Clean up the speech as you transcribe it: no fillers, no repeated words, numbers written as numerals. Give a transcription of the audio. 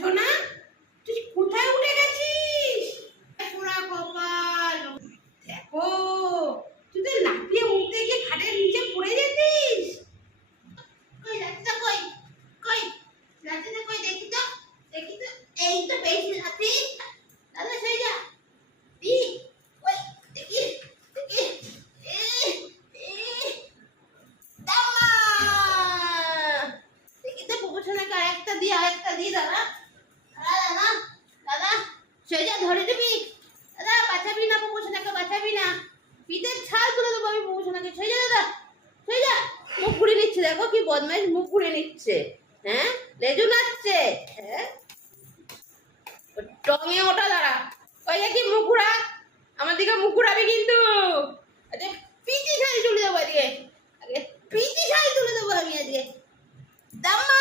সোনা, তুই কোথায় উঠে গেছিস? পোড়া কপাল, দেখো তুই তো লাফিয়ে উঠতে গিয়ে খাটের নিচে পড়ে যেতিস। কই লাঠিটা কই? কই লাঠিটা কই? দেখি তো, দেখি তো। এই তো পেয়েছি লাঠি। দাদা সেই যা দি, ওই দেখি দেখি। এ এ দামা দেখি তো পোষণাকে আরেকটা দি দাদা। দাদা দাদা সেই যা ধরে নিবি। দাদা বাঁচাবি না, পোষণাকে বাঁচাবি না, পিঠের ছাল তুলে দেবো আমি পোষণাকে। সেই যা দাদা, সেই যা। মুখ ঘুরে নিচ্ছে, দেখো কি বদমাইশ, মুখ ঘুরে নিচ্ছে। হ্যাঁ, লেজু নাচছে। হ্যাঁ, টঙে ওটা দাঁড়া। ওই কি মুখ ঘুরা, আমার দিকে মুখ ঘুরাবি কিন্তু। আচ্ছা পিটি শাড়ি তুলে দেবো আজকে, আগে পিটি শাড়ি তুলে দেবো আমি আজকে। দাম্মা